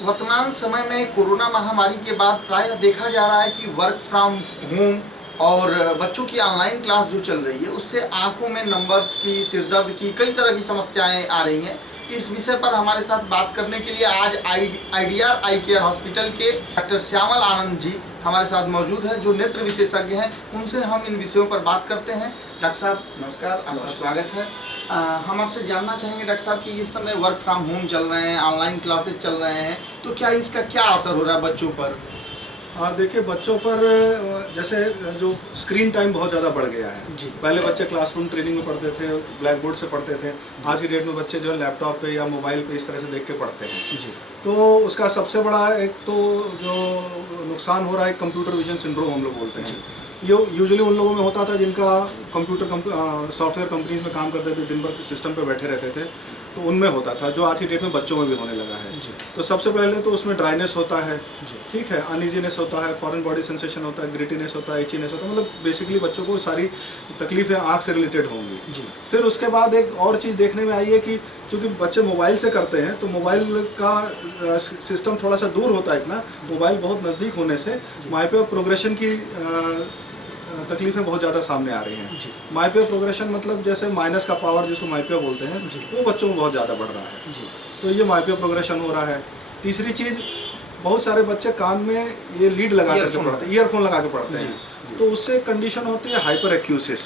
वर्तमान समय में कोरोना महामारी के बाद प्रायः देखा जा रहा है कि वर्क फ्रॉम होम और बच्चों की ऑनलाइन क्लास जो चल रही है उससे आंखों में नंबर्स की, सिरदर्द की, कई तरह की समस्याएं आ रही हैं। इस विषय पर हमारे साथ बात करने के लिए आज आईडीआर आई केयर हॉस्पिटल के डॉक्टर श्यामल आनंद जी हमारे साथ मौजूद हैं, जो नेत्र विशेषज्ञ हैं। उनसे हम इन विषयों पर बात करते हैं। डॉक्टर साहब नमस्कार, आपका स्वागत है। हम आपसे जानना चाहेंगे डॉक्टर साहब कि इस समय वर्क फ्रॉम होम चल रहे हैं, ऑनलाइन क्लासेस चल रहे हैं, तो क्या इसका क्या असर हो रहा है बच्चों पर? देखिए, बच्चों पर जैसे जो स्क्रीन टाइम बहुत ज़्यादा बढ़ गया है। पहले बच्चे क्लासरूम ट्रेनिंग में पढ़ते थे, ब्लैक बोर्ड से पढ़ते थे। आज की डेट में बच्चे जो है लैपटॉप पे या मोबाइल पे इस तरह से देख के पढ़ते हैं। तो उसका सबसे बड़ा एक तो जो नुकसान हो रहा है, कंप्यूटर विजन सिंड्रोम हम लोग बोलते हैं। ये यूजुअली उन लोगों में होता था जिनका सॉफ्टवेयर कंपनीज में काम करते थे, दिन भर सिस्टम पे बैठे रहते थे, तो उनमें होता था, जो आज की डेट में बच्चों में भी होने लगा है। तो सबसे पहले तो उसमें ड्राइनेस होता है, ठीक है, अनइजीनेस होता है, फॉरेन बॉडी सेंसेशन होता है, ग्रिटीनेस होता है, इचीनेस होता है। मतलब बेसिकली बच्चों को सारी तकलीफें आँख से रिलेटेड होंगी। फिर उसके बाद एक और चीज़ देखने में आई है कि चूँकि बच्चे मोबाइल से करते हैं तो मोबाइल का सिस्टम थोड़ा सा दूर होता है, इतना मोबाइल बहुत नज़दीक होने से माइपिया प्रोग्रेशन की तकलीफें बहुत ज़्यादा सामने आ रही हैं। माइपिया प्रोग्रेशन मतलब जैसे माइनस का पावर जिसको माइपिया बोलते हैं, वो बच्चों में बहुत ज़्यादा बढ़ रहा है। तो ये माइपिया प्रोग्रेशन हो रहा है। तीसरी चीज़, बहुत सारे बच्चे कान में ये लीड लगा करके पढ़ते हैं, ईयरफोन लगा के पढ़ते हैं, तो उससे कंडीशन होती है हाइपर एक्यूसिस,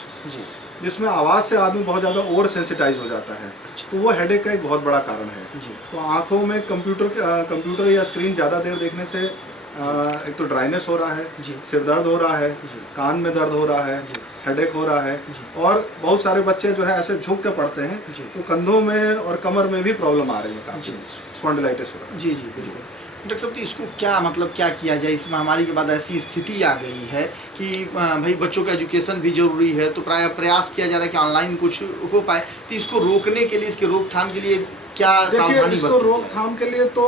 जिसमें आवाज़ से आदमी बहुत ज़्यादा ओवर सेंसिटाइज हो जाता है। तो वो हेडेक का एक बहुत बड़ा कारण है। तो आँखों में कंप्यूटर या स्क्रीन ज़्यादा देर देखने से एक तो ड्राइनेस हो रहा है, सिर दर्द हो रहा है, कान में दर्द हो रहा है, हेडेक हो रहा है, और बहुत सारे बच्चे जो है ऐसे झुक के पढ़ते हैं तो कंधों में और कमर में भी प्रॉब्लम आ रही है, काफी स्पॉन्डिलाइटिस हो रहा है। जी बिल्कुल। डॉक्टर साहब, तो इसको क्या मतलब क्या किया जाए? इस महामारी के बाद ऐसी स्थिति आ गई है कि भाई बच्चों का एजुकेशन भी जरूरी है, तो प्राय प्रयास किया जा रहा है कि ऑनलाइन कुछ हो पाए। तो इसको रोकने के लिए, इसके रोकथाम के लिए क्या सावधानी? इसको रोकथाम के लिए तो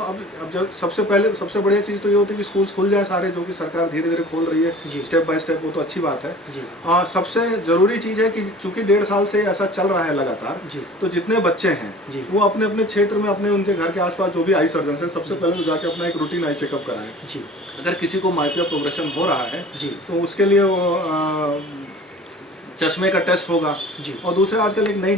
अब जब सबसे बढ़िया चीज़ तो ये होती है कि स्कूल्स खुल जाए सारे, जो कि सरकार धीरे धीरे खोल रही है स्टेप बाय स्टेप, वो तो अच्छी बात है। सबसे ज़रूरी चीज़ है कि चूंकि 1.5 साल से ऐसा चल रहा है लगातार, तो जितने बच्चे हैं वो अपने अपने क्षेत्र में, अपने उनके घर के आसपास जो भी आई सर्जन है, सबसे पहले तो जाके अपना एक रूटीन आई चेकअप कराएं। अगर किसी को माइपिया प्रोग्रेशन हो रहा है तो उसके लिए वो चश्मे का टेस्ट होगा। और दूसरा, आजकल एक नई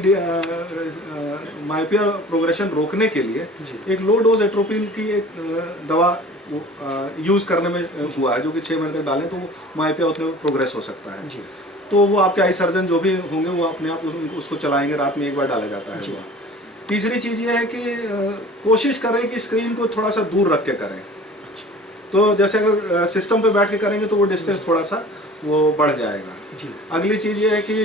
माइपिया प्रोग्रेशन रोकने के लिए एक लो डोज एट्रोपिन की एक दवा यूज़ करने में हुआ है, जो कि 6 महीने तक डालें तो माइपिया उतने प्रोग्रेस हो सकता है। तो वो आपके आई सर्जन जो भी होंगे वो अपने आप उसको चलाएंगे, रात में 1 बार डाला जाता है। तीसरी चीज़ ये है कि कोशिश करें कि स्क्रीन को थोड़ा सा दूर रख के करें। तो जैसे अगर सिस्टम पे बैठ के करेंगे तो वो डिस्टेंस थोड़ा सा वो बढ़ जाएगा। अगली चीज़ ये है कि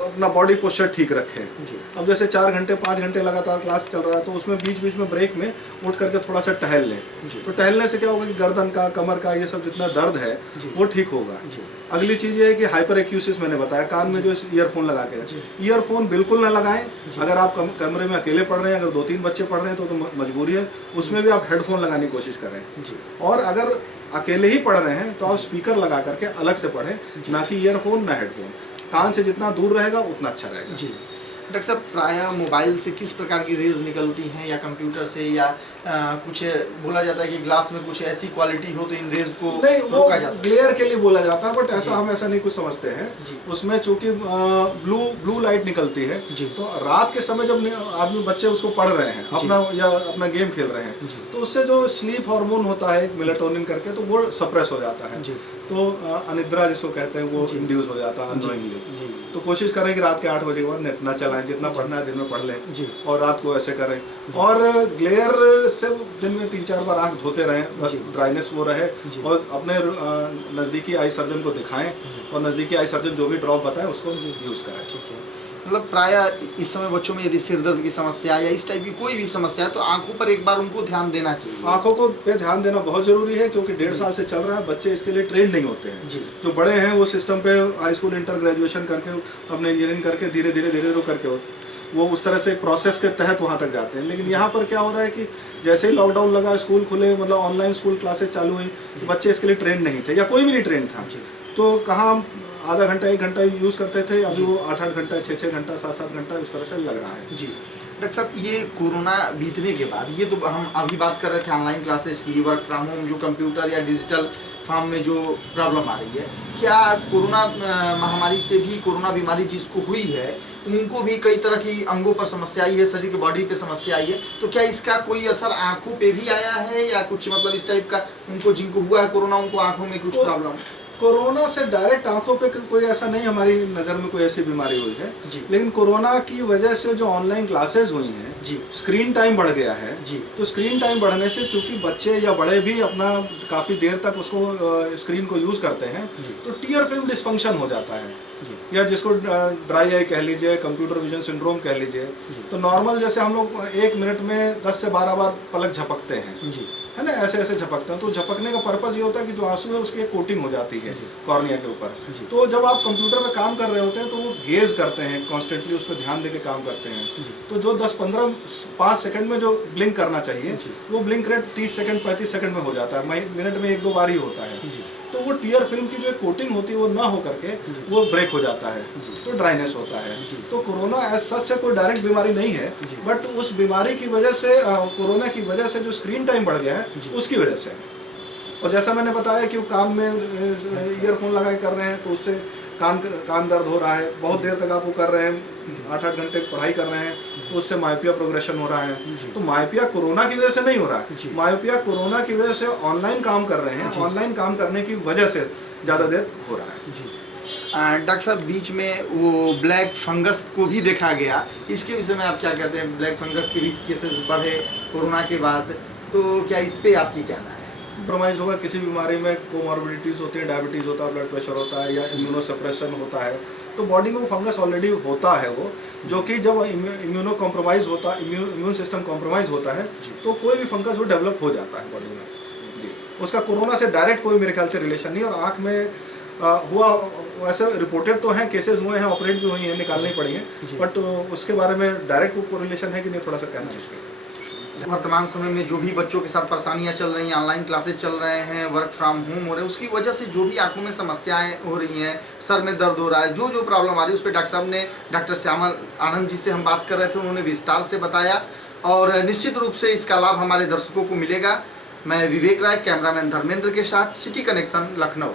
अपना बॉडी पोस्चर ठीक रखें। अब जैसे 4 घंटे 5 घंटे लगातार क्लास चल रहा है, तो उसमें बीच बीच में ब्रेक में उठ करके थोड़ा सा टहल लें। तो टहलने से क्या होगा कि गर्दन का, कमर का, ये सब जितना दर्द है वो ठीक होगा। अगली चीज़ ये है कि हाइपर एक्यूसिस मैंने बताया, कान में जो ईयरफोन लगा के, ईयरफोन बिल्कुल ना लगाएं। अगर आप कमरे में अकेले पढ़ रहे हैं, अगर 2-3 बच्चे पढ़ रहे हैं तो मजबूरी है, उसमें भी आप हेडफोन लगाने की कोशिश करें। और अगर अकेले ही पढ़ रहे हैं तो आप स्पीकर लगा करके अलग से पढ़ें, ना कि ईयरफोन ना हेडफोन। कान से जितना दूर रहेगा उतना अच्छा रहेगा। डॉक्टर साहब, प्रायः मोबाइल से किस प्रकार की रेज निकलती हैं, या कंप्यूटर से, या कुछ बोला जाता है कि ग्लास में कुछ ऐसी क्वालिटी हो तो इन रेज को रोका जा सकता है? ग्लेयर के लिए बोला जाता है, बट हम ऐसा नहीं कुछ समझते हैं। उसमें चूंकि ब्लू लाइट निकलती है, तो रात के समय जब बच्चे उसको पढ़ रहे हैं अपना गेम खेल रहे हैं, तो उससे जो स्लीप हार्मोन होता है मेलाटोनिन करके, तो वो सप्रेस हो जाता है। तो अनिद्रा जिसको कहते हैं वो इंड्यूस हो जाता है अननोइंगली। तो कोशिश करें कि रात के 8 बजे के बाद नेट ना चलाएं, जितना पढ़ना है दिन में पढ़ लें और रात को ऐसे करें। और ग्लेयर से दिन में 3-4 बार आंख धोते रहें, बस ड्राइनेस वो रहे। और अपने नज़दीकी आई सर्जन को दिखाएं, और नज़दीकी आई सर्जन जो भी ड्रॉप बताएं उसको यूज़ करें। ठीक है। मतलब प्रायः इस समय बच्चों में यदि सिर दर्द की समस्या या इस टाइप की कोई भी समस्या है तो आंखों पर एक बार उनको ध्यान देना चाहिए। आंखों को पे ध्यान देना बहुत जरूरी है, क्योंकि 1.5 साल से चल रहा है, बच्चे इसके लिए ट्रेन नहीं होते हैं। जो बड़े हैं वो सिस्टम पे हाई स्कूल इंटर ग्रेजुएशन करके, अपने इंजीनियरिंग करके धीरे धीरे करके वो उस तरह से एक प्रोसेस के तहत वहाँ तक जाते हैं। लेकिन यहाँ पर क्या हो रहा है कि जैसे ही लॉकडाउन लगा, स्कूल खुले, मतलब ऑनलाइन स्कूल क्लासेस चालू हुई, तो बच्चे इसके लिए ट्रेन नहीं थे, या कोई भी नहीं ट्रेन था। तो कहाँ हम आधा घंटा 1 घंटा यूज़ करते थे, अभी वो 8-8 घंटा 6-6 घंटा 7-7 घंटा इस तरह से लग रहा है। जी डॉक्टर साहब, ये कोरोना बीतने के बाद, ये तो हम अभी बात कर रहे थे ऑनलाइन क्लासेस की, वर्क फ्रॉम होम, जो कंप्यूटर या डिजिटल फॉर्म में जो प्रॉब्लम आ रही है, क्या कोरोना महामारी से भी, कोरोना बीमारी जिसको हुई है उनको भी कई तरह की अंगों पर समस्या आई है, शरीर की बॉडी पे समस्या आई है, तो क्या इसका कोई असर आंखों पे भी आया है या कुछ मतलब इस टाइप का, उनको जिनको हुआ है कोरोना उनको आंखों में कुछ प्रॉब्लम? कोरोना से डायरेक्ट आंखों पे कोई ऐसा नहीं हमारी नज़र में कोई ऐसी बीमारी हुई है जी। लेकिन कोरोना की वजह से जो ऑनलाइन क्लासेस हुई हैं जी, स्क्रीन टाइम बढ़ गया है जी। तो स्क्रीन टाइम बढ़ने से चूंकि बच्चे या बड़े भी अपना काफ़ी देर तक उसको स्क्रीन को यूज़ करते हैं, तो टीयर फिल्म डिस्फंक्शन हो जाता है, या जिसको ड्राई आई कह लीजिए, कंप्यूटर विजन सिंड्रोम कह लीजिए। तो नॉर्मल जैसे हम लोग 1 मिनट में 10 से 12 बार पलक झपकते हैं जी, है ना, ऐसे ऐसे झपकते हैं। तो झपकने का पर्पज़ ये होता है कि जो आंसू है उसकी एक कोटिंग हो जाती है कॉर्निया के ऊपर। तो जब आप कंप्यूटर पे काम कर रहे होते हैं तो वो गेज करते हैं, कॉन्स्टेंटली उस पर ध्यान देके काम करते हैं। तो जो 5 सेकंड में जो ब्लिंक करना चाहिए वो ब्लिंक रेट 30 सेकंड 35 सेकंड में हो जाता है, मिनट में 1-2 बार ही होता है। तो वो टीयर फिल्म की जो एक कोटिंग होती है वो ना हो करके वो ब्रेक हो जाता है, तो ड्राइनेस होता है। तो कोरोना एज सच से कोई डायरेक्ट बीमारी नहीं है, बट उस बीमारी की वजह से, कोरोना की वजह से जो स्क्रीन टाइम बढ़ गया है उसकी वजह से। और जैसा मैंने बताया कि वो कान में ईयरफोन लगा के कर रहे हैं तो उससे कान दर्द हो रहा है, बहुत देर तक आप वो कर रहे हैं, 8-8 घंटे पढ़ाई कर रहे हैं, तो उससे मायोपिया प्रोग्रेशन हो रहा है। तो मायोपिया कोरोना की वजह से नहीं हो रहा है, मायोपिया कोरोना की वजह से ऑनलाइन काम कर रहे हैं, ऑनलाइन काम करने की वजह से ज़्यादा देर हो रहा है। डॉक्टर साहब, बीच में वो ब्लैक फंगस को भी देखा गया, इसके विषय में आप क्या कहते हैं? ब्लैक फंगस के भी केसेस बढ़े कोरोना के बाद, तो क्या इस पे आपकी क्या राय है? कंप्रोमाइज़ होगा, किसी बीमारी में कोमॉर्बिडिटीज़ होती है, डायबिटीज़ होता है, ब्लड प्रेशर होता है, या इम्यूनोसप्रेशन होता है, तो बॉडी में वो फंगस ऑलरेडी होता है वो, जो कि जब इम्यूनो कॉम्प्रोमाइज़ होता है, इम्यून सिस्टम कॉम्प्रोमाइज़ होता है, तो कोई भी फंगस वो डेवलप हो जाता है बॉडी में जी। उसका कोरोना से डायरेक्ट कोई मेरे ख्याल से रिलेशन नहीं। और आँख में हुआ, वैसे रिपोर्टेड तो हैं, केसेस हुए हैं, ऑपरेट भी हुई हैं, निकालनी पड़ी हैं, बट उसके बारे में डायरेक्ट कोई रिलेशन है कि नहीं, थोड़ा सा कहना मुश्किल है। वर्तमान समय में जो भी बच्चों के साथ परेशानियां चल रही हैं, ऑनलाइन क्लासेस चल रहे हैं, वर्क फ्रॉम होम हो रहे हैं, उसकी वजह से जो भी आंखों में समस्याएं हो रही हैं, सर में दर्द हो रहा है, जो प्रॉब्लम आ रही है उस पर डॉक्टर साहब ने, डॉक्टर श्यामल आनंद जी से हम बात कर रहे थे, उन्होंने विस्तार से बताया, और निश्चित रूप से इसका लाभ हमारे दर्शकों को मिलेगा। मैं विवेक राय, कैमरामैन धर्मेंद्र के साथ, सिटी कनेक्शन, लखनऊ।